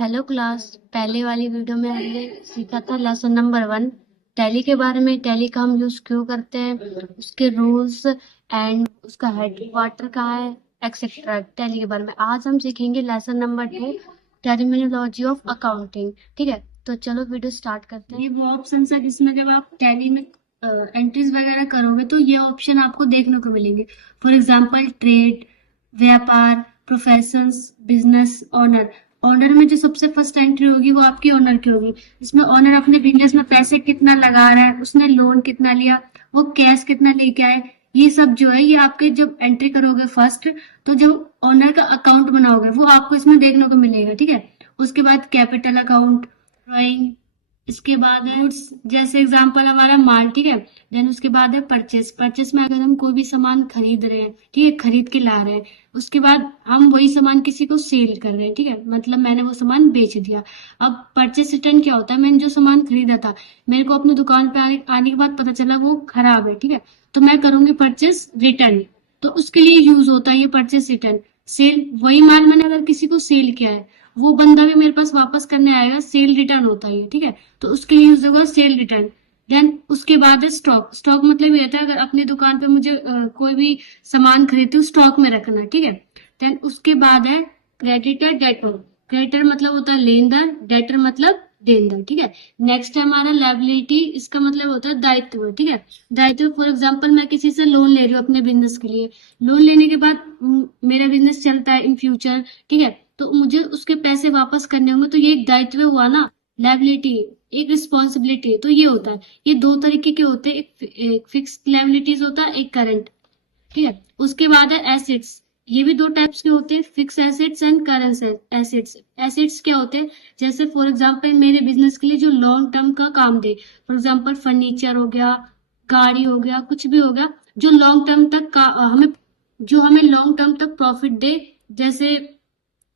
Hello class. पहले वाली video में हमने सीखा था लेसन नंबर 1 टैली के बारे में। टैली का हम यूज क्यों करते हैं, उसके रूल्स एंड उसका हेडक्वार्टर कहाँ है, एक्सेट्रा। टैली के बारे में आज हम सीखेंगे lesson number 2 terminology of accounting. ठीक है, तो चलो वीडियो स्टार्ट करते हैं। ये वो ऑप्शन है जिसमें जब आप टैली में एंट्रीज वगैरह करोगे तो ये ऑप्शन आपको देखने को मिलेंगे। फॉर एग्जांपल ट्रेड, व्यापार, प्रोफेशंस, बिजनेस, ऑनर। ऑनर में जो सबसे फर्स्ट एंट्री होगी वो आपकी ऑनर की होगी। इसमें ऑनर अपने बिजनेस में पैसे कितना लगा रहा है, उसने लोन कितना लिया, वो कैश कितना लेके आए, ये सब जो है ये आपके जब एंट्री करोगे फर्स्ट, तो जब ऑनर का अकाउंट बनाओगे वो आपको इसमें देखने को मिलेगा। ठीक है, उसके बाद कैपिटल अकाउंट, ड्राइंग, इसके बाद है गुड्स, जैसे एग्जांपल हमारा माल। ठीक है, देन उसके बाद है परचेस। परचेस में अगर हम कोई भी सामान खरीद रहे हैं, ठीक है, खरीद के ला रहे हैं, उसके बाद हम वही सामान किसी को सेल कर रहे हैं। ठीक है, मतलब मैंने वो सामान बेच दिया। अब परचेस रिटर्न क्या होता है, मैंने जो सामान खरीदा था, मेरे को अपनी दुकान पे आने के बाद पता चला वो खराब है। ठीक है, तो मैं करूंगी परचेस रिटर्न। तो उसके लिए यूज होता है ये परचेस रिटर्न। सेल, वही माल मैंने अगर किसी को सेल किया है, वो बंदा भी मेरे पास वापस करने आएगा, सेल रिटर्न होता है ये। ठीक है, तो उसके लिए यूज होगा सेल रिटर्न। देन उसके बाद है स्टॉक। स्टॉक मतलब ये होता है अगर अपनी दुकान पे मुझे कोई भी सामान खरीदती हूँ, स्टॉक में रखना। ठीक है, देन उसके बाद है क्रेडिटर, डेटर। क्रेडिटर मतलब होता है लेनदार, डेटर मतलब देनदार। ठीक है, नेक्स्ट है हमारा लायबिलिटी। इसका मतलब होता है दायित्व। ठीक है, दायित्व फॉर एग्जांपल मैं किसी से लोन ले रही हूँ अपने बिजनेस के लिए। लोन लेने के बाद मेरा बिजनेस चलता है इन फ्यूचर। ठीक है, तो मुझे उसके पैसे वापस करने होंगे, तो ये एक दायित्व हुआ ना, लायबिलिटी, एक रिस्पॉन्सिबिलिटी। तो ये होता है, ये दो तरीके के होते हैं, एक फिक्स्ड लायबिलिटीज होता है, एक करंट। ठीक है, उसके बाद है एसेट्स। ये भी दो टाइप्स के होते हैं, fix assets and current assets. Assets क्या होते हैं, जैसे फॉर एग्जांपल मेरे बिजनेस के लिए जो लॉन्ग टर्म का काम दे, फॉर एग्जांपल फर्नीचर हो गया, गाड़ी हो गया, कुछ भी हो गया, जो लॉन्ग टर्म तक का हमें लॉन्ग टर्म तक प्रॉफिट दे, जैसे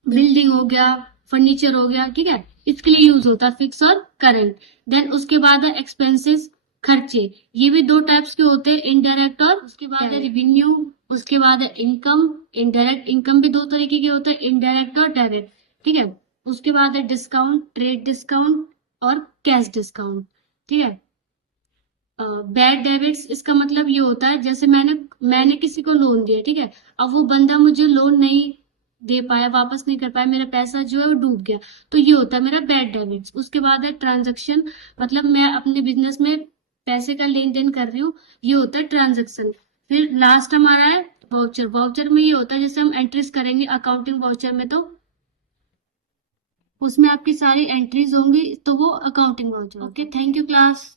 बिल्डिंग हो गया, फर्नीचर हो गया। ठीक है, इसके लिए यूज होता है फिक्स और करंट। देन उसके बाद है एक्सपेंसेस, खर्चे। ये भी दो टाइप्स के होते हैं, इनडायरेक्ट और उसके बाद है रिवेन्यू। उसके बाद है इनकम। इनडायरेक्ट इनकम भी दो तरीके के होते हैं, इनडायरेक्ट और डायरेक्ट। ठीक है, उसके बाद है डिस्काउंट, ट्रेड डिस्काउंट और कैश डिस्काउंट। ठीक है, बैड डेबिट्स, इसका मतलब ये होता है जैसे मैंने किसी को लोन दिया। ठीक है, अब वो बंदा मुझे लोन नहीं दे पाया, वापस नहीं कर पाया, मेरा पैसा जो है वो डूब गया, तो ये होता है मेरा बैड डेबिट्स। उसके बाद है ट्रांजैक्शन, मतलब मैं अपने बिजनेस में पैसे का लेन देन कर रही हूँ, ये होता है ट्रांजैक्शन। फिर लास्ट हमारा है वाउचर। वाउचर में ये होता है जैसे हम एंट्रीज करेंगे अकाउंटिंग वाउचर में, तो उसमें आपकी सारी एंट्रीज होंगी, तो वो accounting voucher. Okay, thank you class.